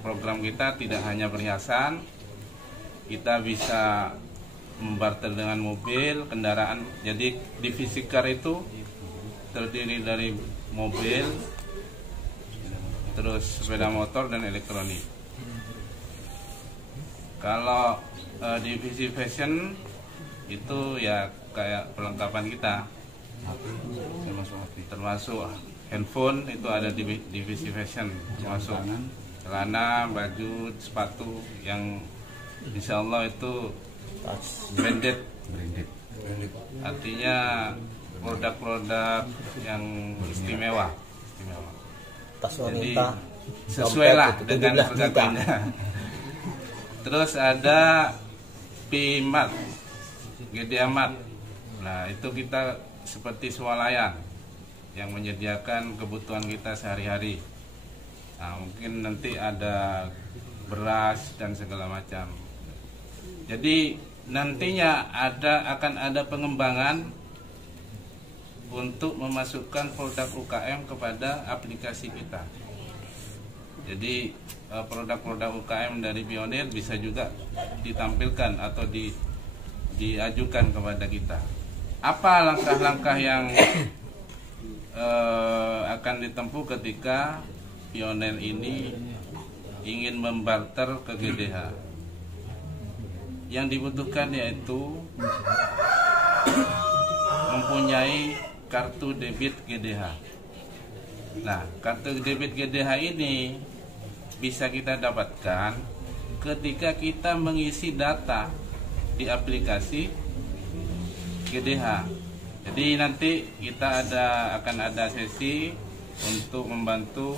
program kita tidak hanya perhiasan, kita bisa membarter dengan mobil, kendaraan. Jadi divisi car itu terdiri dari mobil, terus sepeda motor dan elektronik. Kalau divisi fashion itu ya kayak perlengkapan kita, termasuk handphone itu ada di divisi fashion, termasuk celana, baju, sepatu yang insya Allah itu branded. Artinya produk-produk yang istimewa. Tas Jadi wanita sesuai lah dengan harganya. Terus ada P-Mart, GDA Mart. Nah itu kita seperti swalayan yang menyediakan kebutuhan kita sehari-hari. Nah, mungkin nanti ada beras dan segala macam. Jadi nantinya akan ada pengembangan untuk memasukkan produk UKM kepada aplikasi kita. Jadi produk-produk UKM dari Pionir bisa juga ditampilkan atau diajukan kepada kita. Apa langkah-langkah yang akan ditempuh ketika Pionir ini ingin membarter ke GDH? Yang dibutuhkan yaitu mempunyai kartu debit GDH. Nah, kartu debit GDH ini bisa kita dapatkan ketika kita mengisi data di aplikasi GDH. Jadi nanti kita akan ada sesi untuk membantu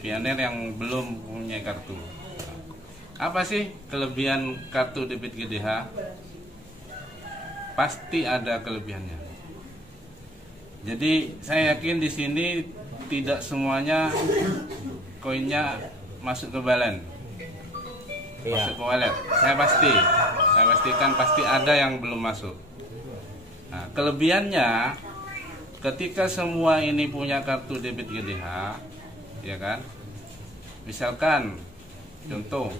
Pionir yang belum punya kartu. Apa sih kelebihan kartu debit GDH? Pasti ada kelebihannya. Jadi saya yakin di sini tidak semuanya koinnya masuk ke balen, masuk ke wallet. Saya pastikan pasti ada yang belum masuk. Nah, kelebihannya ketika semua ini punya kartu debit GDH, ya kan? Misalkan contoh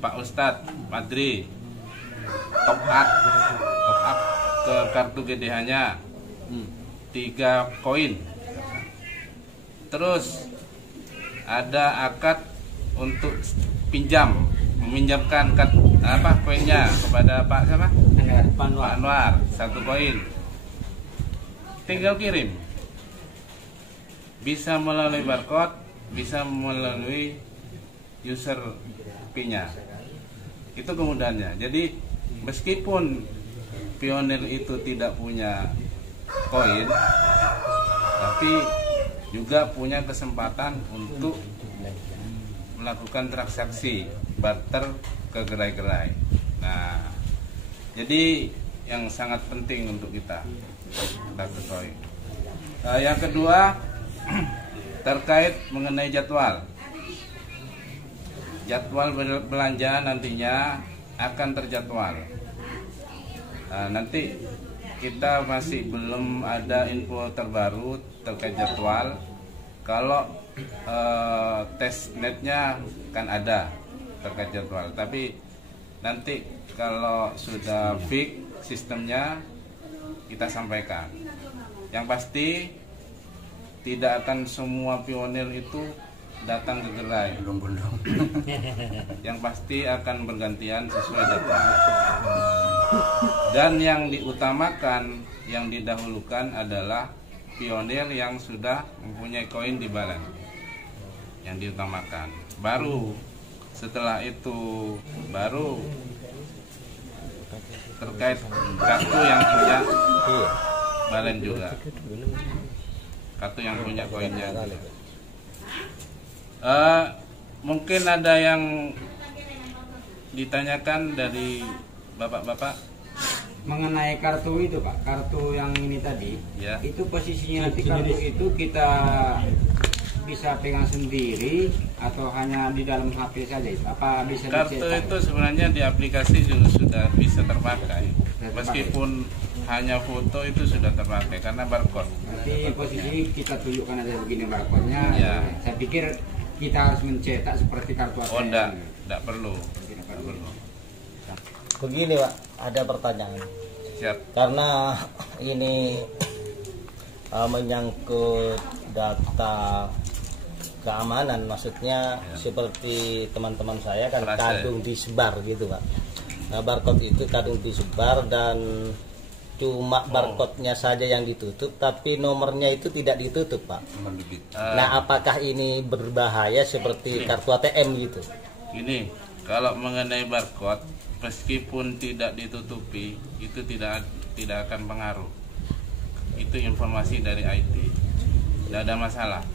Pak Ustadz Madri top up ke kartu GDH-nya 3 koin. Terus ada akad untuk meminjamkan koinnya kepada Pak siapa? Pak Anwar 1 koin. Tinggal kirim. Bisa melalui barcode, bisa melalui user P-nya. Itu kemudahannya. Jadi meskipun Pionir itu tidak punya koin, tapi juga punya kesempatan untuk melakukan transaksi barter ke gerai-gerai. Nah, jadi yang sangat penting untuk kita ketahui. Yang kedua terkait mengenai jadwal belanja nantinya akan terjadwal. Nanti kita masih belum ada info terbaru terkait jadwal. Kalau testnetnya kan ada terkait jadwal, tapi nanti kalau sudah fix sistemnya kita sampaikan. Yang pasti tidak akan semua Pionir itu datang ke gerai. Yang pasti akan bergantian sesuai jadwal. Dan yang diutamakan, yang didahulukan adalah Pionir yang sudah mempunyai koin di balen. Yang diutamakan. Baru setelah itu terkait kartu yang punya balen juga. Kartu yang punya koinnya. Mungkin ada yang ditanyakan dari bapak-bapak mengenai kartu itu, Pak. Kartu yang ini tadi, ya. Itu posisinya nanti kartu itu kita bisa pegang sendiri atau hanya di dalam HP saja itu? Apa bisa kartu itu sebenarnya di aplikasi juga sudah bisa terpakai. Meskipun hanya foto itu sudah terpakai karena barcode. Nanti posisi kita tunjukkan aja begini barcode-nya. Ya. Saya pikir kita harus mencetak seperti kartu ATM. Oh enggak perlu. Enggak perlu. Begini Pak, ada pertanyaan. Siap. Karena ini menyangkut data keamanan, maksudnya seperti teman-teman saya kan kadung disebar gitu Pak. Nah barcode itu kadung disebar dan cuma barcode-nya saja yang ditutup, tapi nomornya itu tidak ditutup Pak. Nah apakah ini berbahaya seperti kartu ATM gitu? Ini kalau mengenai barcode, meskipun tidak ditutupi, itu tidak akan pengaruh. Itu informasi dari IT, tidak ada masalah.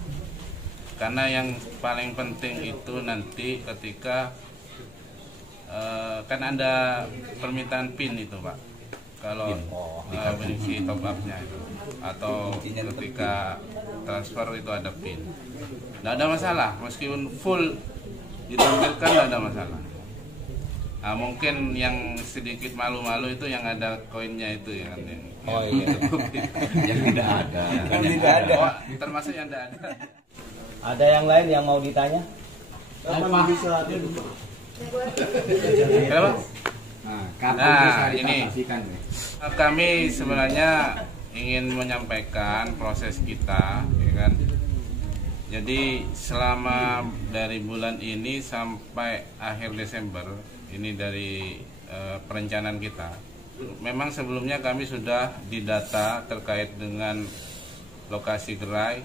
Karena yang paling penting itu nanti ketika kan ada permintaan PIN itu Pak. Kalau berisi top up-nya itu, atau ketika transfer itu ada PIN, tidak ada masalah. Meskipun full ditampilkan tidak ada masalah. Nah, mungkin yang sedikit malu-malu itu yang ada koinnya itu ya kan. Yang tidak ada. Yang tidak ada. Oh, termasuk yang tidak ada. Ada yang lain yang mau ditanya? Kenapa? Nah, ini kami sebenarnya ingin menyampaikan proses kita, ya kan. Jadi selama dari bulan ini sampai akhir Desember ini dari perencanaan kita. Memang sebelumnya kami sudah didata terkait dengan lokasi gerai,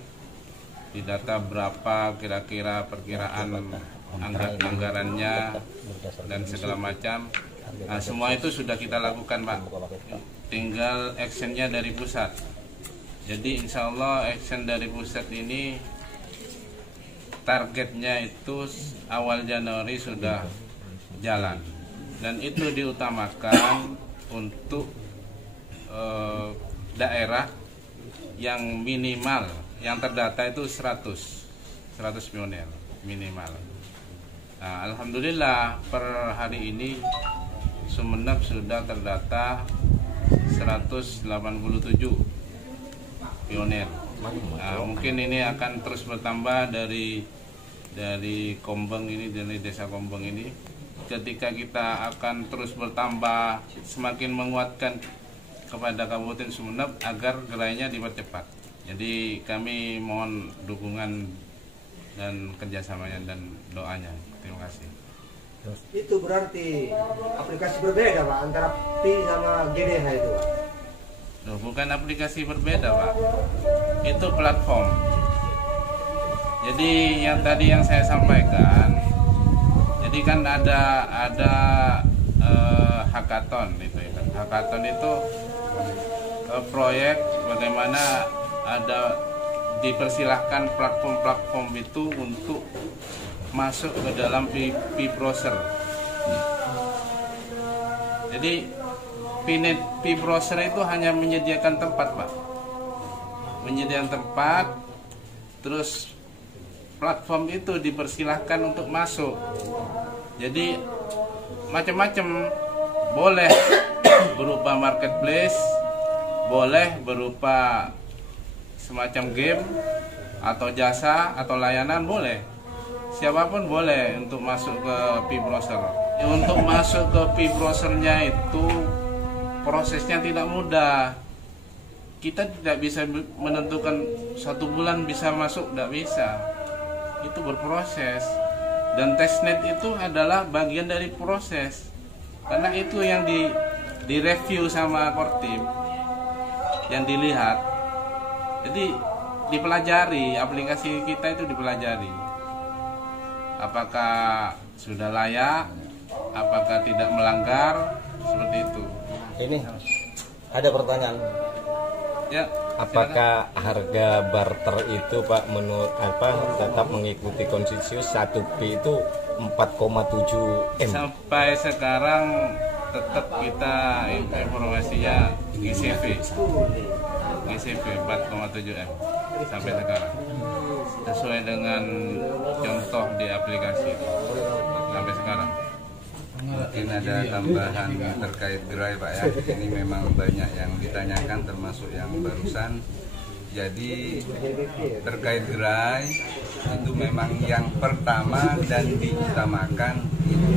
didata berapa kira-kira perkiraan anggarannya dan segala macam. Nah, semua itu sudah kita lakukan Pak. Tinggal actionnya dari pusat. Jadi insya Allah action dari pusat ini targetnya itu awal Januari sudah jalan. Dan itu diutamakan untuk daerah yang minimal, yang terdata itu 100 pioner minimal. Nah, alhamdulillah per hari ini Sumeneb sudah terdata 187 pioner. Nah, mungkin ini akan terus bertambah dari Kombeng ini, dari desa Kombeng ini. Ketika kita akan terus bertambah, semakin menguatkan kepada Kabupaten Sumeneb agar gerainya dipercepat. Jadi kami mohon dukungan dan kerjasamanya dan doanya. Terima kasih. Itu berarti aplikasi berbeda Pak antara PI sama GDH itu Pak? Loh, bukan aplikasi berbeda Pak, itu platform. Jadi yang tadi yang saya sampaikan, jadi kan ada hackathon itu ya kan. Hackathon itu proyek bagaimana ada dipersilahkan platform-platform itu untuk masuk ke dalam P-browser. Jadi P-browser itu hanya menyediakan tempat Pak, menyediakan tempat, terus platform itu dipersilahkan untuk masuk. Jadi macam-macam, boleh berupa marketplace, boleh berupa semacam game atau jasa atau layanan, boleh. Siapapun boleh untuk masuk ke P-browser. Untuk masuk ke P-browsernya itu prosesnya tidak mudah. Kita tidak bisa menentukan 1 bulan bisa masuk, tidak bisa. Itu berproses. Dan testnet itu adalah bagian dari proses. Karena itu yang direview sama Kortim, yang dilihat. Jadi dipelajari, aplikasi kita itu dipelajari. Apakah sudah layak, apakah tidak melanggar, seperti itu. Ini ada pertanyaan. Ya, apakah harga barter itu Pak menurut tetap mengikuti konsensus 1P itu 4,7 M? Sampai sekarang tetap kita informasinya GCV 4,7 M sampai sekarang, sesuai dengan contoh di aplikasi itu sampai sekarang. Mungkin ada tambahan terkait gerai Pak ya. Ini memang banyak yang ditanyakan termasuk yang barusan. Jadi terkait gerai itu memang yang pertama dan diutamakan itu